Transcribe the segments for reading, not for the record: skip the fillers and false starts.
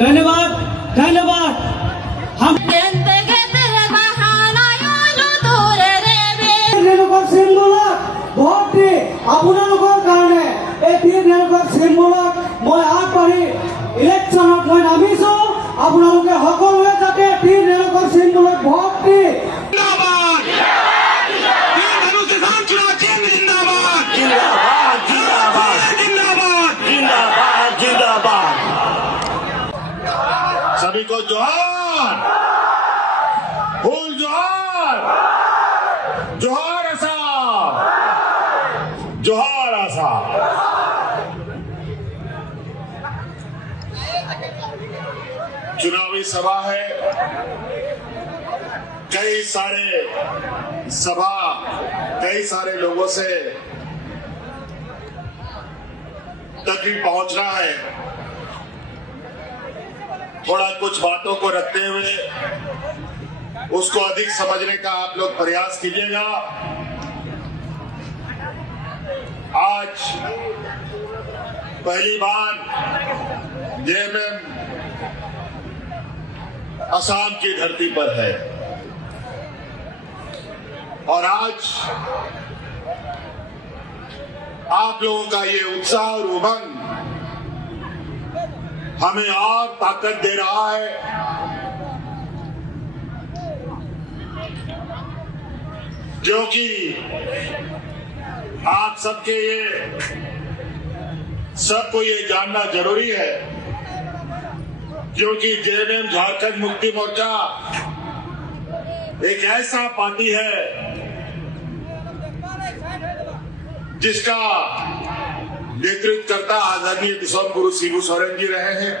धन्यवाद धन्यवाद। हम ৰেণুকাৰ চিম্বলক ভোট দি আপোনালোকৰ কাৰণে এই বীৰ ৰেণুকাৰ চিম্বলক মই আগবাঢ়ি ইলেকশ্যনত মই নামিছো। আপোনালোকে সকলোৱে যাতে বীৰ ৰেণুকাৰ চিম্বলক ভোট দি सभी को जोहार, फूल जोहार, जोहार आसाम, जोहार आसाम। चुनावी सभा है, कई सारे लोगों से तकलीफ पहुंचना है। थोड़ा कुछ बातों को रखते हुए उसको अधिक समझने का आप लोग प्रयास कीजिएगा। आज पहली बार जेएमएम असम की धरती पर है और आज आप लोगों का ये उत्साह और उमंग हमें और ताकत दे रहा है। क्योंकि आप सबको ये जानना जरूरी है, क्योंकि जेएमएम झारखंड मुक्ति मोर्चा एक ऐसा पार्टी है जिसका नेतृत्व करता आदरणीय दिसोम गुरु शिबू सोरेन जी रहे हैं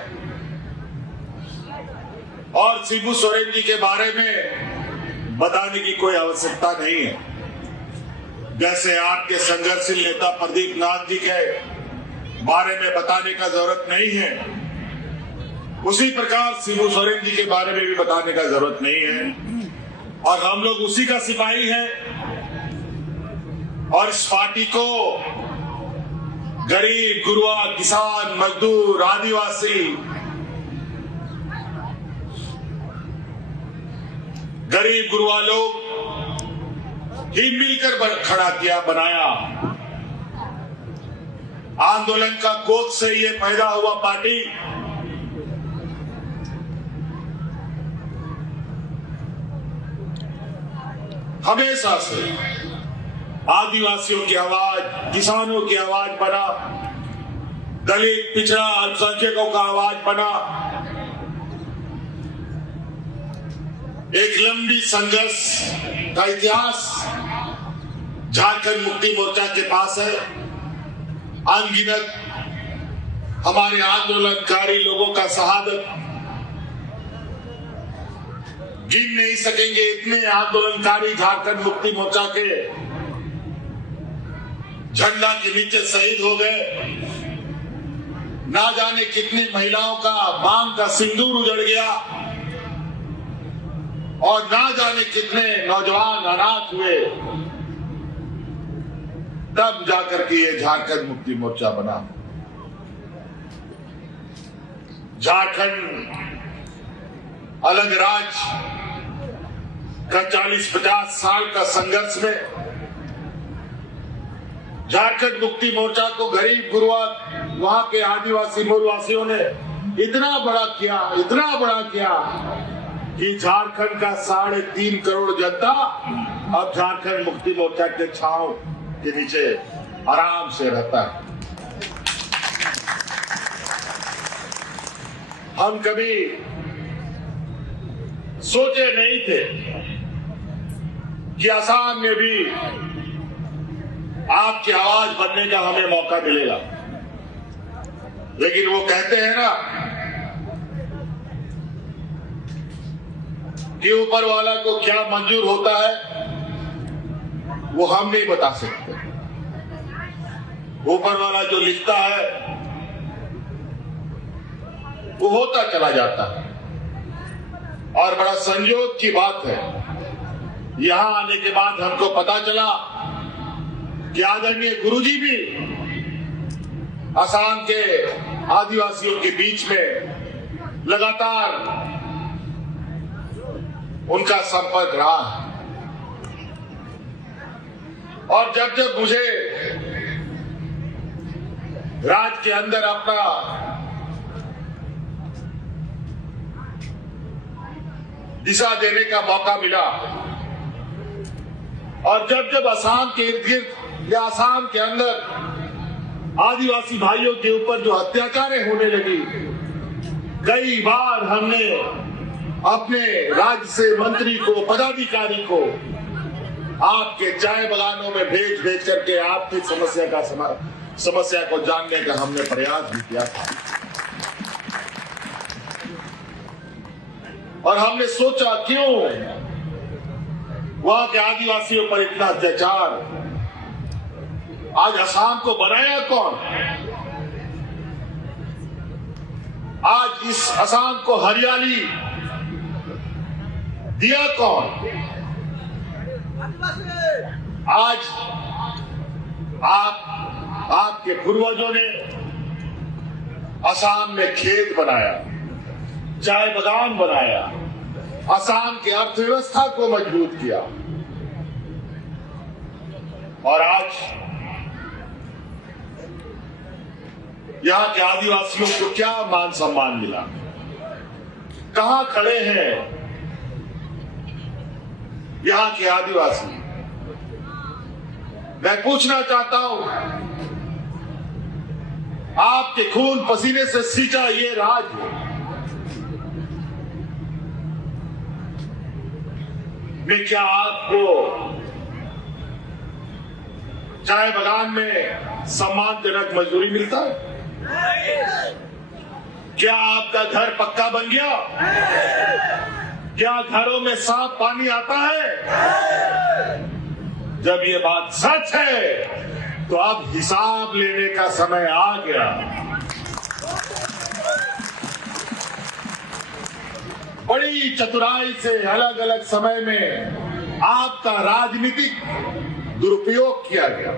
और शिबू सोरेन जी के बारे में बताने की कोई आवश्यकता नहीं है। जैसे आपके संघर्षशील नेता प्रदीप नाथ जी के बारे में बताने का जरूरत नहीं है, उसी प्रकार शिबू सोरेन जी के बारे में भी बताने का जरूरत नहीं है। और हम लोग उसी का सिपाही हैं और इस पार्टी को गरीब, गुरुआ, किसान, मजदूर, आदिवासी, गरीब गुरुआ लोग ही मिलकर खड़ा किया, बनाया। आंदोलन का कोख से ये पैदा हुआ पार्टी हमेशा से आदिवासियों की आवाज, किसानों की आवाज बना, दलित, पिछड़ा, अल्पसंख्यकों का आवाज बना। एक लंबी संघर्ष का इतिहास झारखंड मुक्ति मोर्चा के पास है। अनगिनत हमारे आंदोलनकारी लोगों का शहादत गिन नहीं सकेंगे, इतने आंदोलनकारी झारखंड मुक्ति मोर्चा के झंडा के नीचे शहीद हो गए। ना जाने कितनी महिलाओं का मांग का सिंदूर उजड़ गया और ना जाने कितने नौजवान अनाथ हुए। तब जाकर के ये झारखंड मुक्ति मोर्चा बना। झारखंड अलग राज्य का 40-50 साल का संघर्ष में झारखंड मुक्ति मोर्चा को गरीब, गुरुआ, वहां के आदिवासी मूलवासियों ने इतना बड़ा किया कि झारखंड का 3.5 करोड़ जनता अब झारखंड मुक्ति मोर्चा के छांव के नीचे आराम से रहता है। हम कभी सोचे नहीं थे कि असम में भी आपकी आवाज बनने का हमें मौका मिलेगा। लेकिन वो कहते हैं ना कि ऊपर वाला को क्या मंजूर होता है वो हम नहीं बता सकते। ऊपर वाला जो लिखता है वो होता चला जाता है। और बड़ा संयोग की बात है, यहां आने के बाद हमको पता चला कि आदरणीय गुरुजी भी असम के आदिवासियों के बीच में लगातार उनका संपर्क रहा है और जब जब मुझे राज्य के अंदर अपना दिशा देने का मौका मिला और जब जब असम के इर्द गिर्द या असम के अंदर आदिवासी भाइयों के ऊपर जो अत्याचारें होने लगी, कई बार हमने अपने राज्य से मंत्री को, पदाधिकारी को आपके चाय बागानों में भेज करके आपकी समस्या को जानने का हमने प्रयास भी किया था और हमने सोचा क्यों वहां के आदिवासियों पर इतना अत्याचार। आज असम को बनाया कौन? आज इस असम को हरियाली दिया कौन? आज आपके पूर्वजों ने असम में खेत बनाया, चाय बागान बनाया, असम की अर्थव्यवस्था को मजबूत किया और आज यहां के आदिवासियों को क्या मान सम्मान मिला? कहां खड़े हैं यहां के आदिवासी? मैं पूछना चाहता हूं, आपके खून पसीने से सींचा ये राज्य में क्या आपको चाय बागान में सम्मानजनक मजदूरी मिलता है? क्या आपका घर पक्का बन गया? क्या घरों में साफ पानी आता है? जब ये बात सच है तो अब हिसाब लेने का समय आ गया। बड़ी चतुराई से अलग अलग समय में आपका राजनीतिक दुरुपयोग किया गया,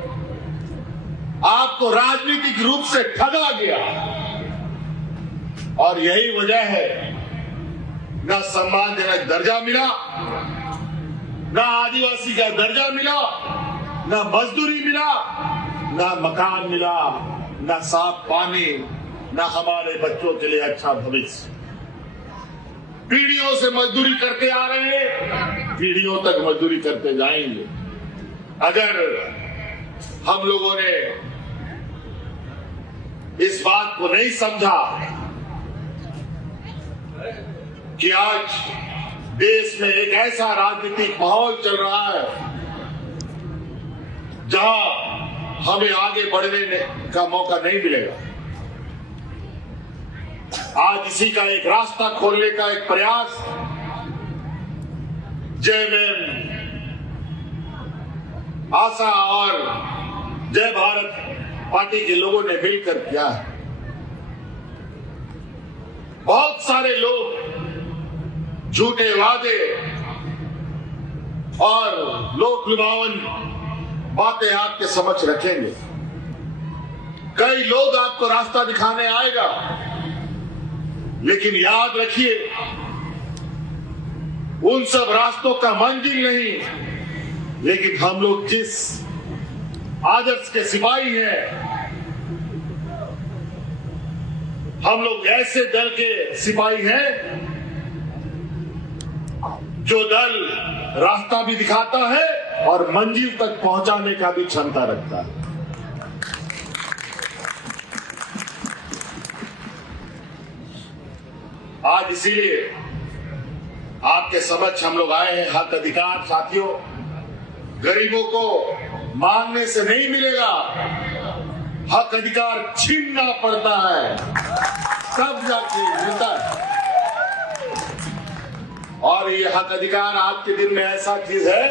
आपको राजनीतिक रूप से ठगा गया और यही वजह है न सम्मानजनक दर्जा मिला, न आदिवासी का दर्जा मिला, न मजदूरी मिला, न मकान मिला, न साफ पानी, न हमारे बच्चों के लिए अच्छा भविष्य। पीढ़ियों से मजदूरी करते आ रहे हैं, पीढ़ियों तक मजदूरी करते जाएंगे। अगर हम लोगों ने इस बात को नहीं समझा कि आज देश में एक ऐसा राजनीतिक माहौल चल रहा है जहां हमें आगे बढ़ने का मौका नहीं मिलेगा, आज इसी का एक रास्ता खोलने का एक प्रयास जेएमएम, आशा और जय भारत पार्टी के लोगों ने मिलकर किया है। बहुत सारे लोग झूठे वादे और लोक लुभावन बातें आपके समक्ष रखेंगे। कई लोग आपको रास्ता दिखाने आएगा, लेकिन याद रखिए उन सब रास्तों का मंजिल नहीं, लेकिन हम लोग जिस आदर्श के सिपाही हैं, हम लोग ऐसे दल के सिपाही हैं जो दल रास्ता भी दिखाता है और मंजिल तक पहुंचाने का भी क्षमता रखता है। आज इसीलिए आपके समक्ष हम लोग आए हैं। हक अधिकार साथियों गरीबों को मांगने से नहीं मिलेगा, हक अधिकार छीनना पड़ता है तब जाके मिलता है। और ये हक अधिकार आज के दिन में ऐसा चीज है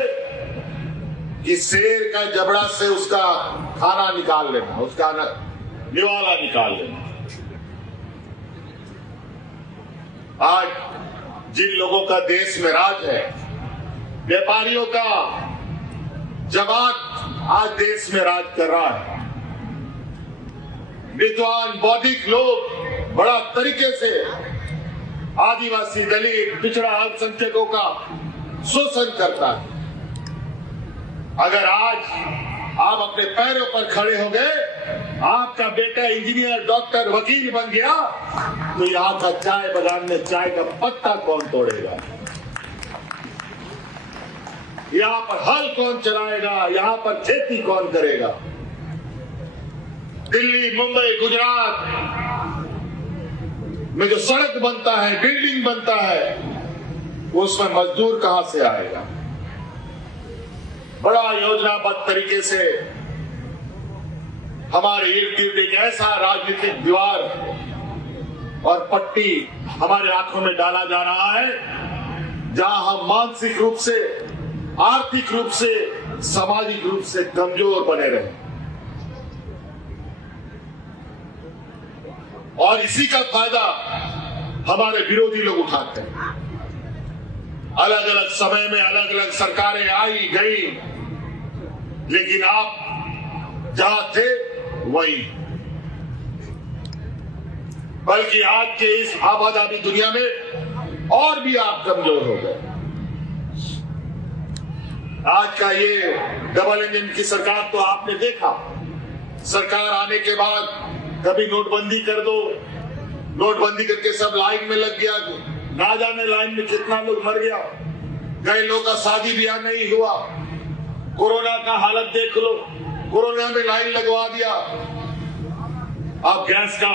कि शेर का जबड़ा से उसका खाना निकाल लेना, उसका निवाला निकाल लेना। आज जिन लोगों का देश में राज है, व्यापारियों का जमात आज देश में राज कर रहा है। विद्वान बौद्धिक लोग बड़ा तरीके से आदिवासी, दलित, पिछड़ा, अल्पसंख्यकों का शोषण करता है। अगर आज आप अपने पैरों पर खड़े हो गए, आपका बेटा इंजीनियर, डॉक्टर, वकील बन गया, तो यहाँ का चाय बागान में चाय का पत्ता कौन तोड़ेगा? यहाँ पर हल कौन चलाएगा? यहाँ पर खेती कौन करेगा? दिल्ली, मुंबई, गुजरात में जो सड़क बनता है, बिल्डिंग बनता है, उसमें मजदूर कहां से आएगा? बड़ा योजनाबद्ध तरीके से हमारे इर्द गिर्द एक ऐसा राजनीतिक दीवार और पट्टी हमारे आंखों में डाला जा रहा है, जहां हम मानसिक रूप से, आर्थिक रूप से, सामाजिक रूप से कमजोर बने रहे। और इसी का फायदा हमारे विरोधी लोग उठाते हैं। अलग अलग समय में अलग अलग सरकारें आई गई, लेकिन आप जहां थे वही। बल्कि आज के इस आबादी दुनिया में और भी आप कमजोर हो गए। आज का ये डबल इंजन की सरकार तो आपने देखा, सरकार आने के बाद कभी नोटबंदी कर दो, नोटबंदी करके सब लाइन में लग गया, ना जाने लाइन में कितना लोग मर गया, कई लोगों का शादी ब्याह नहीं हुआ। कोरोना का हालत देख लो, कोरोना में लाइन लगवा दिया। अब गैस का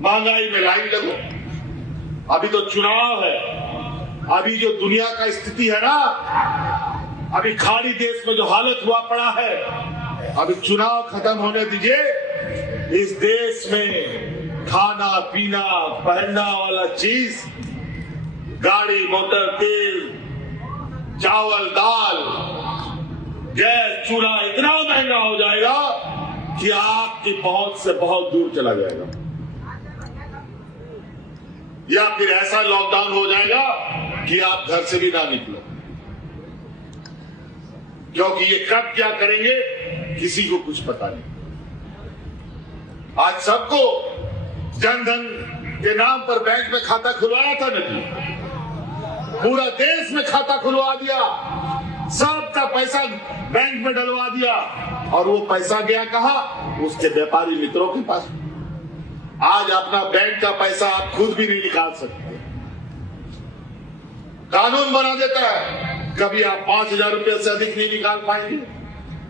महंगाई में लाइन लगो। अभी तो चुनाव है, अभी जो दुनिया का स्थिति है ना, अभी खाड़ी देश में जो हालत हुआ पड़ा है, अभी चुनाव खत्म होने दीजिए। इस देश में खाना पीना पहनना वाला चीज, गाड़ी मोटर, तेल, चावल, दाल, गैस, चूल्हा इतना महंगा हो जाएगा कि आपकी पहुंच से बहुत दूर चला जाएगा। या फिर ऐसा लॉकडाउन हो जाएगा कि आप घर से भी ना निकलो, क्योंकि ये कब क्या करेंगे किसी को कुछ पता नहीं। आज सबको जनधन के नाम पर बैंक में खाता खुलवाया था ना जी, पूरा देश में खाता खुलवा दिया, सबका पैसा बैंक में डलवा दिया, और वो पैसा गया कहां? उसके व्यापारी मित्रों के पास। आज अपना बैंक का पैसा आप खुद भी नहीं निकाल सकते। कानून बना देता है, कभी आप 5,000 रुपये से अधिक नहीं निकाल पाएंगे,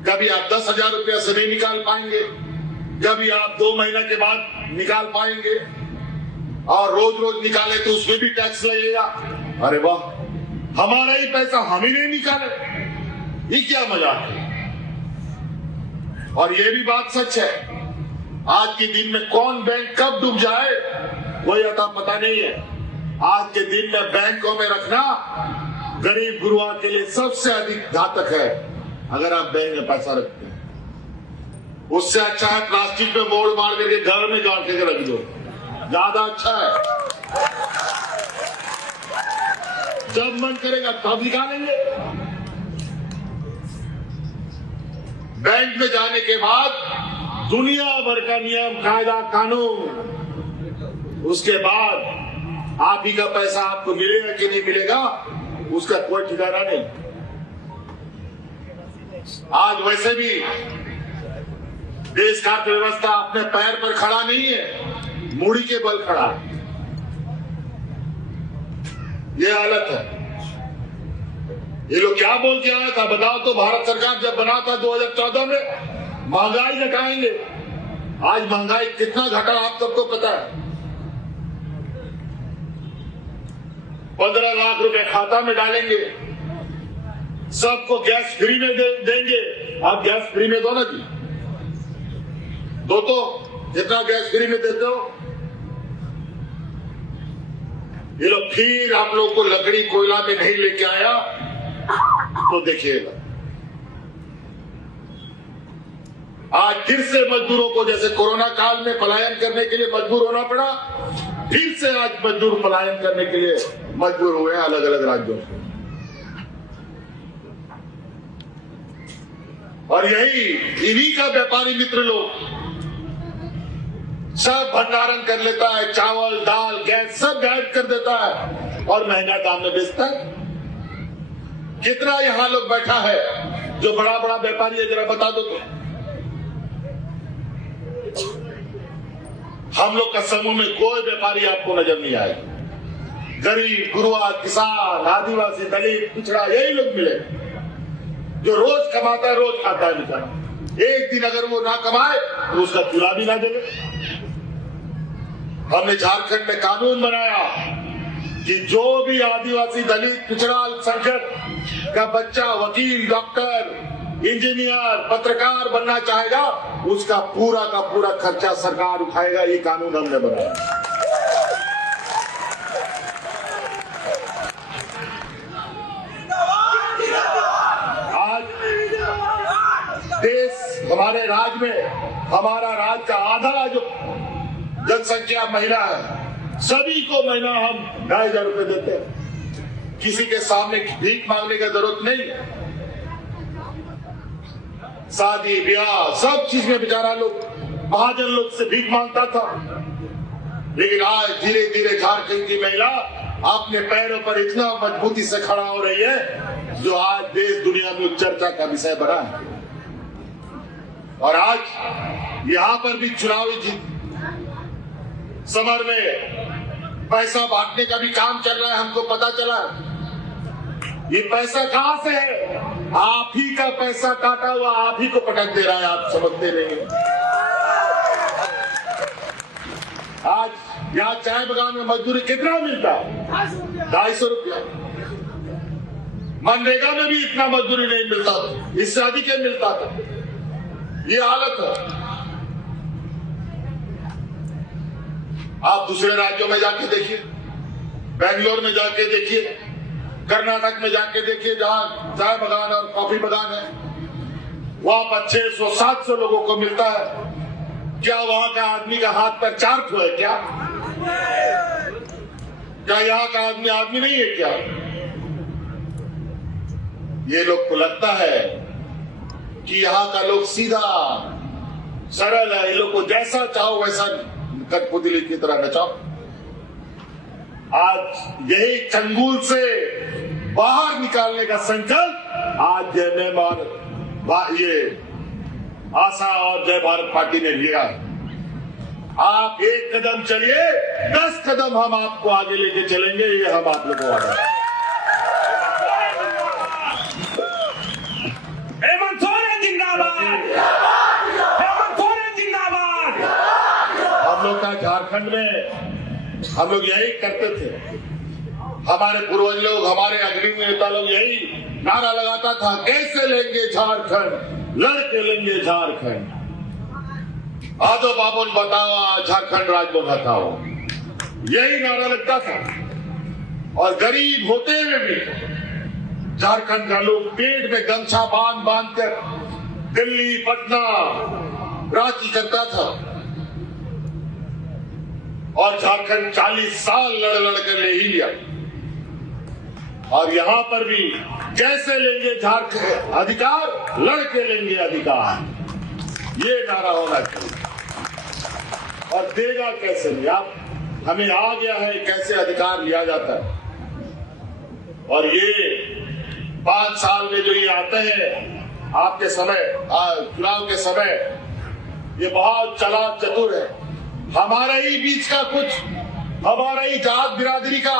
कभी आप 10,000 रुपये से नहीं निकाल पाएंगे, कभी आप 2 महीने के बाद निकाल पाएंगे, और रोज रोज निकाले तो उसमें भी टैक्स लगेगा। अरे वाह, हमारा ही पैसा हम ही नहीं निकाले, ये क्या मजाक है? और ये भी बात सच है, आज के दिन में कौन बैंक कब डूब जाए कोई अता पता नहीं है। आज के दिन में बैंकों में रखना गरीब गुरुआ के लिए सबसे अधिक घातक है। अगर आप बैंक में पैसा रखते हैं, उससे अच्छा है प्लास्टिक में मोड़ मार करके घर में गाड़ के रख दो, ज्यादा अच्छा है। जब मन करेगा तब निकालेंगे। बैंक में जाने के बाद दुनिया भर का नियम, कायदा, कानून, उसके बाद आप ही का पैसा आपको मिलेगा कि नहीं मिलेगा उसका कोई ठिकाना नहीं। आज वैसे भी देश का अर्थव्यवस्था अपने पैर पर खड़ा नहीं है, मूड़ी के बल खड़ा है। ये हालत है। ये लोग क्या बोल के आया था बताओ तो? भारत सरकार जब बना था 2014 में, महंगाई घटाएंगे। आज महंगाई कितना घटा आप सबको पता है। 15 लाख रुपए खाता में डालेंगे, सबको गैस फ्री में देंगे। आप गैस फ्री में दो ना जी, दो तो, जितना गैस फ्री में देते हो। ये लोग फिर आप लोग को लकड़ी कोयला में नहीं लेके आया तो देखिएगा, आज फिर से मजदूरों को जैसे कोरोना काल में पलायन करने के लिए मजबूर होना पड़ा, फिर से आज मजदूर पलायन करने के लिए मजबूर हुए हैं अलग अलग राज्यों से। और यही इन्हीं का व्यापारी मित्र लोग सब भंडारण कर लेता है, चावल दाल गैस सब गायब कर देता है और महंगा दाम में बेचता है। कितना यहां लोग बैठा है जो बड़ा बड़ा व्यापारी है, जरा बता दो तो। हम लोग का समूह में कोई व्यापारी आपको नजर नहीं आएगा। गरीब, गुरुआ, किसान, आदिवासी, दलित, पिछड़ा, यही लोग मिले जो रोज कमाता है, रोज खाता है बेचारा। एक दिन अगर वो ना कमाए तो उसका चूल्हा भी ना जले। हमने झारखंड में कानून बनाया कि जो भी आदिवासी, दलित, पिछड़ा, अल्पसंख्यक का बच्चा वकील, डॉक्टर, इंजीनियर, पत्रकार बनना चाहेगा, उसका पूरा का पूरा खर्चा सरकार उठाएगा। ये कानून हमने बनाया। आज देश, हमारे राज्य में, हमारा राज्य का आधा जो जनसंख्या महिला है, सभी को महीना हम 2,500 रुपए देते हैं। किसी के सामने भीख मांगने की जरूरत नहीं। शादी ब्याह सब चीज में बेचारा लोग, महाजन लोग से भीख मांगता था, लेकिन आज धीरे धीरे झारखंड की महिला अपने पैरों पर इतना मजबूती से खड़ा हो रही है जो आज देश दुनिया में चर्चा का विषय बना है। और आज यहां पर भी चुनावी समर में पैसा बांटने का भी काम चल रहा है। हमको पता चला ये पैसा कहां से है। आप ही का पैसा काटा हुआ आप ही को पटक दे रहा है, आप समझते नहीं। आज यहाँ चाय बागान में मजदूरी कितना मिलता है? 250 रुपया। मनरेगा में भी इतना मजदूरी नहीं मिलता था, इससे अधिक मिलता था। ये हालत है। आप दूसरे राज्यों में जाके देखिए, बेंगलोर में जाके देखिए, कर्नाटक में जाके देखिए, जहां चाय बागान और कॉफी बागान है, वहां पर 600-700 लोगों को मिलता है। क्या वहां का आदमी का हाथ पर 4 ठो है क्या? क्या यहाँ का आदमी आदमी नहीं है क्या? ये लोग को लगता है कि यहाँ का लोग सीधा सरल है, ये लोग को जैसा चाहो वैसा कठपुतली की तरह नचाओ। आज यही चंगुल से बाहर निकालने का संकल्प आज जयमेम और ये आशा और जय भारत पार्टी ने लिया। आप एक कदम चलिए, 10 कदम हम आपको आगे लेके चलेंगे, ये हम आप लोगों को वादा है। हेमंत सोरेन जिंदाबाद, हेमंत सोरेन जिंदाबाद। हम लोग का झारखंड में हम लोग यही करते थे। हमारे पूर्वज लोग, हमारे अग्रणी नेता लोग यही नारा लगाता था, कैसे लेंगे झारखंड, लड़के लेंगे झारखंड। आदो बाबुल बताओ झारखंड राज्य बताओ, यही नारा लगता था। और गरीब होते हुए भी झारखंड का लोग पेट में गमछा बांध कर दिल्ली, पटना, रांची करता था। और झारखंड 40 साल लड़ कर ले ही लिया। और यहां पर भी कैसे लेंगे झारखंड अधिकार, लड़के लेंगे अधिकार, ये नारा होना चाहिए। और देगा कैसे नहीं, आप हमें आ गया है कैसे अधिकार लिया जाता है। और ये 5 साल में जो ये आते हैं आपके समय, चुनाव के समय, ये बहुत चालाक चतुर है। हमारा ही बीच का कुछ, हमारा ही जात बिरादरी का,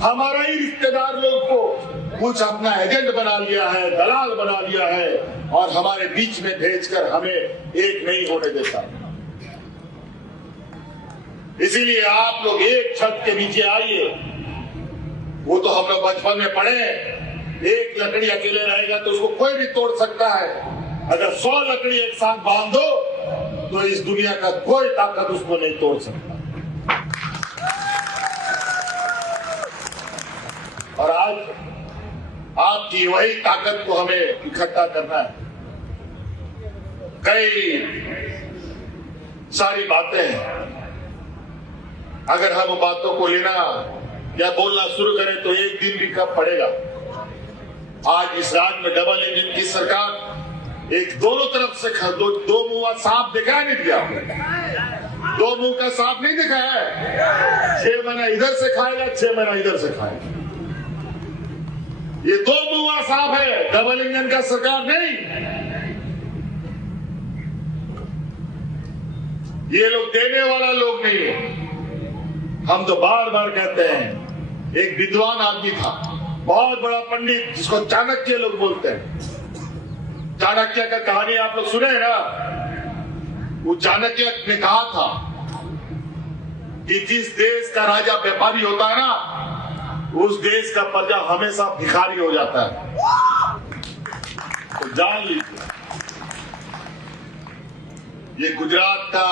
हमारा ही रिश्तेदार लोग को कुछ अपना एजेंट बना लिया है, दलाल बना लिया है और हमारे बीच में भेजकर हमें एक नहीं होने देता। इसीलिए आप लोग एक छत के नीचे आइए। वो तो हम लोग बचपन में पढ़े, एक लकड़ी अकेले रहेगा तो उसको कोई भी तोड़ सकता है। अगर 100 लकड़ी एक साथ बांध दो तो इस दुनिया का कोई ताकत उसको नहीं तोड़ सकता। और आज आपकी वही ताकत को हमें इकट्ठा करना है। कई सारी बातें हैं, अगर हम बातों को लेना या बोलना शुरू करें तो एक दिन भी कम पड़ेगा। आज इस राज्य में डबल इंजन की सरकार, एक दोनों तरफ से दो मुंह सांप दिखाई नहीं दिया। दो मुंह का सांप नहीं दिखा है। 6 महीना इधर से खाएगा, 6 महीना इधर से खाएगा। ये दो मुंहा सांप है, डबल इंजन का सरकार नहीं। ये लोग देने वाला लोग नहीं है। हम तो बार बार कहते हैं, एक विद्वान आदमी था, बहुत बड़ा पंडित, जिसको चाणक्य लोग बोलते हैं। चाणक्य का कहानी आप लोग सुने हैं ना। वो चाणक्य ने कहा था कि जिस देश का राजा व्यापारी होता है ना, उस देश का प्रजा हमेशा भिखारी हो जाता है। तो जान लीजिए, ये गुजरात का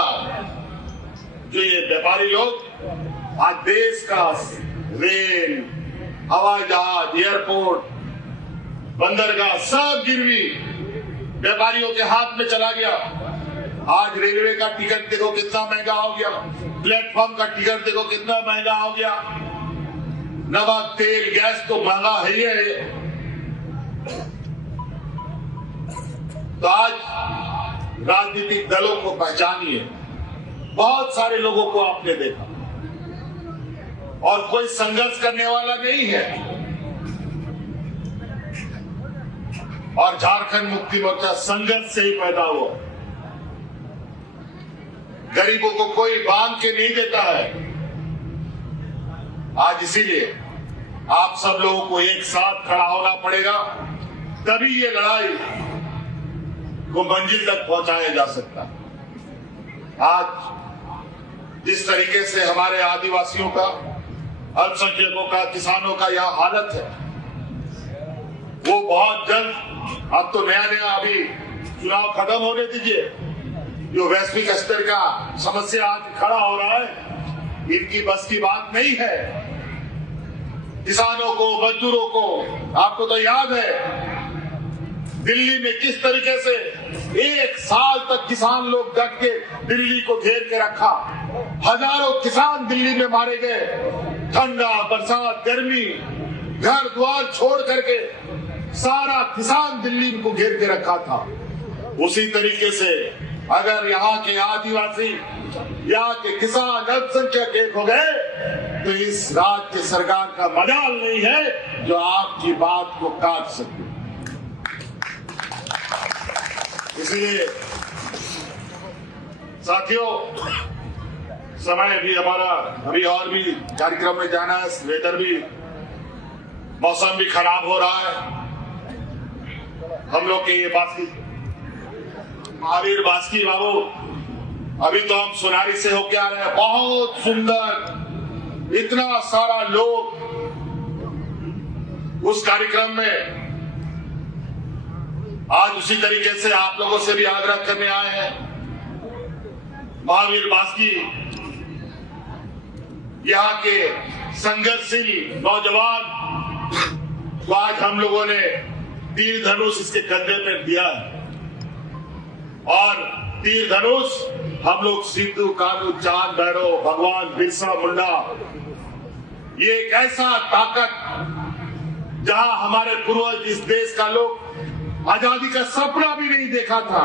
जो ये व्यापारी लोग आज देश का रेल, हवाई जहाज, एयरपोर्ट, बंदरगाह सब गिरवी व्यापारियों के हाथ में चला गया। आज रेलवे का टिकट देखो कितना महंगा हो गया, प्लेटफॉर्म का टिकट देखो कितना महंगा हो गया, नमक, तेल, गैस तो महंगा है ही है। तो आज राजनीतिक दलों को पहचानिए। बहुत सारे लोगों को आपने देखा और कोई संघर्ष करने वाला नहीं है। और झारखंड मुक्ति मोर्चा संघर्ष से ही पैदा हुआ। गरीबों को कोई बांध के नहीं देता है। आज इसीलिए आप सब लोगों को एक साथ खड़ा होना पड़ेगा, तभी ये लड़ाई को मंजिल तक पहुंचाया जा सकता है। आज जिस तरीके से हमारे आदिवासियों का, अल्पसंख्यकों का, किसानों का यह हालत है, वो बहुत जल्द, अब तो नया नया अभी चुनाव खत्म होने दीजिए, जो वैश्विक स्तर का समस्या आज खड़ा हो रहा है, इनकी बस की बात नहीं है। किसानों को, मजदूरों को, आपको तो याद है दिल्ली में किस तरीके से 1 साल तक किसान लोग डट के दिल्ली को घेर के रखा। हजारों किसान दिल्ली में मारे गए। ठंडा, बरसात, गर्मी, घर द्वार छोड़ करके सारा किसान दिल्ली को घेर के रखा था। उसी तरीके से अगर यहाँ के आदिवासी, यहाँ के किसान, अल्पसंख्यक एक हो गए, तो इस राज्य सरकार का मजाल नहीं है जो आपकी बात को काट सके। इसलिए साथियों, समय भी हमारा अभी और भी कार्यक्रम में जाना है, वेदर भी, मौसम भी खराब हो रहा है। हम लोग के ये बास्की, महावीर बास्की बाबू, अभी तो हम सोनारी से होके आ रहे हैं, बहुत सुंदर, इतना सारा लोग उस कार्यक्रम में। आज उसी तरीके से आप लोगों से भी आग्रह करने आए हैं। महावीर बास्की यहाँ के संघर्षशील नौजवान को आज हम लोगों ने तीर धनुष इसके कंधे पे दिया है। और तीर धनुष हम लोग सिद्धू कान्हू, चांद भैरव, भगवान बिरसा मुंडा, ये एक ऐसा ताकत जहां हमारे पूर्वज, इस देश का लोग आजादी का सपना भी नहीं देखा था,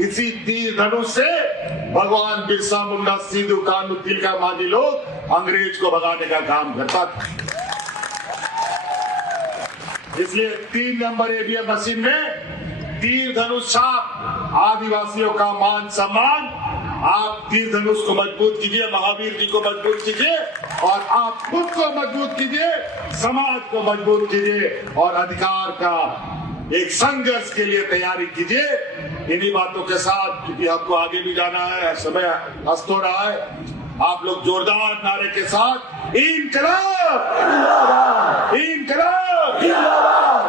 इसी तीर धनुष से भगवान बिरसा मुंडा, सिद्धू कान्हू, तिलका मांझी लोग अंग्रेज को भगाने का काम करता था। इसलिए 3 नंबर ईवीएम मशीन में तीर धनुष छाप, आदिवासियों का मान सम्मान। आप तीर धनुष को मजबूत कीजिए, महावीर जी को मजबूत कीजिए और आप खुद को मजबूत कीजिए, समाज को मजबूत कीजिए और अधिकार का एक संघर्ष के लिए तैयारी कीजिए। इन्हीं बातों के साथ, क्योंकि आपको आगे भी जाना है, समय अस्त हो रहा है, आप लोग जोरदार नारे के साथ इनकलाब, इनकलाब,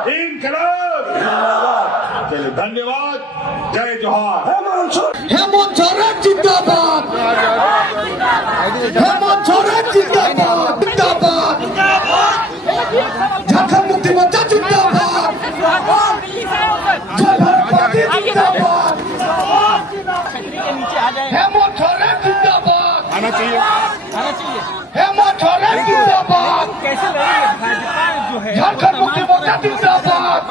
इनकलाब, चलिए, धन्यवाद, जय जोहार। हेमंत सोरेन जिंदाबाद, हेमंत सोरेन जिंदाबाद, जिंदाबाद, झारखंड मुक्ति मोर्चा जिंदाबाद, जय भारत पार्टी जिंदाबाद, हेमंत सोरेन जिंदाबाद, आना चाहिए। हेमंत सोरेन जिंदाबाद, कैसे लगेगा भाजपा जो है झारखंड मुक्ति मोर्चा जिंदाबाद।